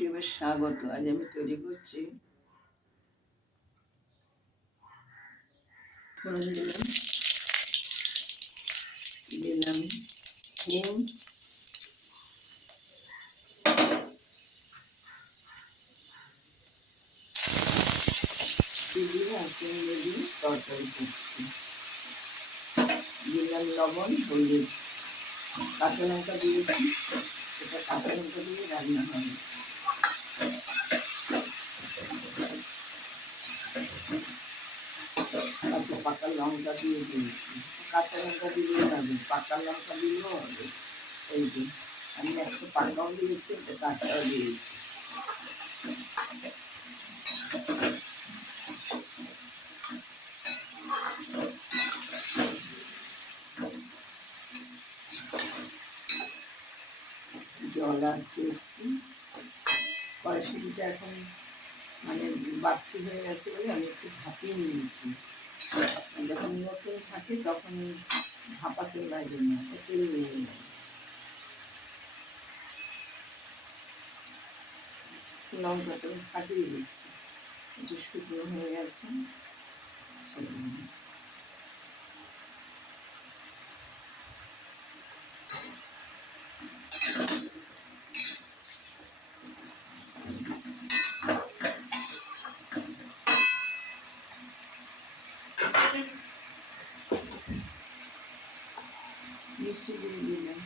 ইউটিউবে স্বাগত। আজ আমি তৈরি করছি ফোড়ন দিলাম হিং, দিয়ে আঁচড়ে দিয়ে তরকারি করছি। দিলাম লবণ, হলুদ, কাঁচা লঙ্কা দিয়েছি। এটা কাঁচা লঙ্কা দিয়ে রান্না হবে। আচ্ছা, পাকা লঙ্কা দিয়ে দিয়েছি। কাঁচা লঙ্কা দিলেই হবে, পাকা লঙ্কা দিলেও হবে। এই যে আমি একটা পাকাও দিয়েছি, একটা কাঁচাও দিয়েছি। জল আছে একটু। কড়াইশুঁটিটা এখন মানে বাড়তি হয়ে গেছে বলে আমি একটু ভাপিয়ে নিয়েছি। যখন নতুন থাকে তখন ভাপাতে লাগে না, তেল নিয়ে যায়। লঙ্কাটা ফাটিয়ে দিচ্ছি, একটু শুকনো হয়ে গেছে। মিষ্টি দিয়ে দিলাম,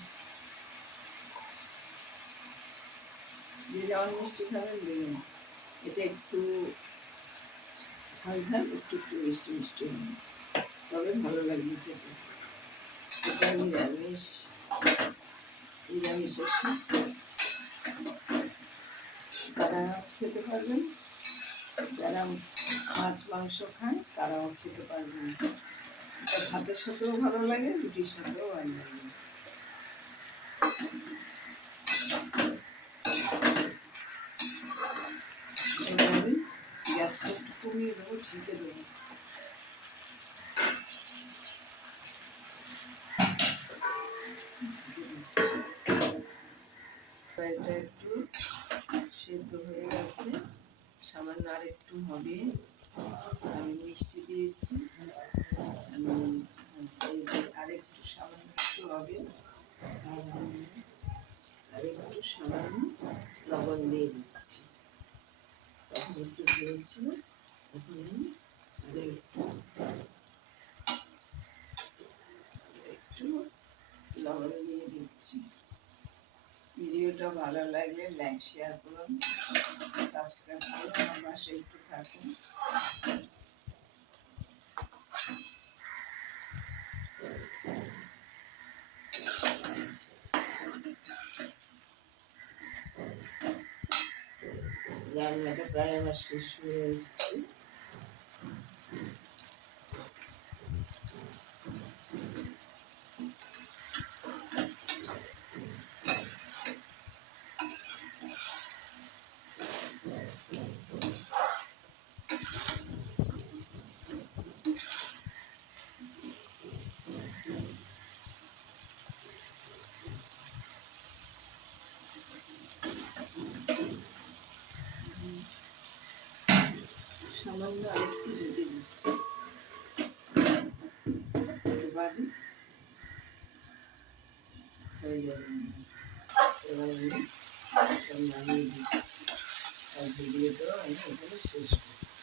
যে যেমন মিষ্টি খাবেন দেবেন। এটা একটু ঝাল ঝাল, একটু একটু মিষ্টি মিষ্টি হবে, তবে ভালো লাগবে খেতে। এটা নিরামিষের তারা খেতে পারবেন, যারা মাছ মাংস খায় তারাও খেতে পারবেন। এটা ভাতের সাথেও ভালো লাগে, রুটির সাথেও ভালো লাগে। এভাবে গ্যাসটা একটু কমিয়ে দেবো, ঢেকে দেবো। এটা একটু সেদ্ধ হয়ে গেছে, সামান্য আর একটু হবে। আমি মিষ্টি দিয়েছি, আমি আর একটু সামান্য একটু হবে, আর একটু সামান্য লবণ দিয়ে দিচ্ছি। তখন একটু দিয়েছি, এখন আমি আর একটু লবণ দিয়ে দিচ্ছি। ভিডিওটা ভালো লাগলে লাইক শেয়ার করুন, সাবস্ক্রাইব করুন, আমার পাশে একটু থাকুন। রান্নাটা প্রায় আমার শেষ হয়ে এসছে। সামান্য আরেকটু ঢেকে দিচ্ছি, এবারে হয়ে যাবে। এবার আমি নামিয়ে দিচ্ছি, আর ভিডিওটাও আমি এখানে শেষ করছি।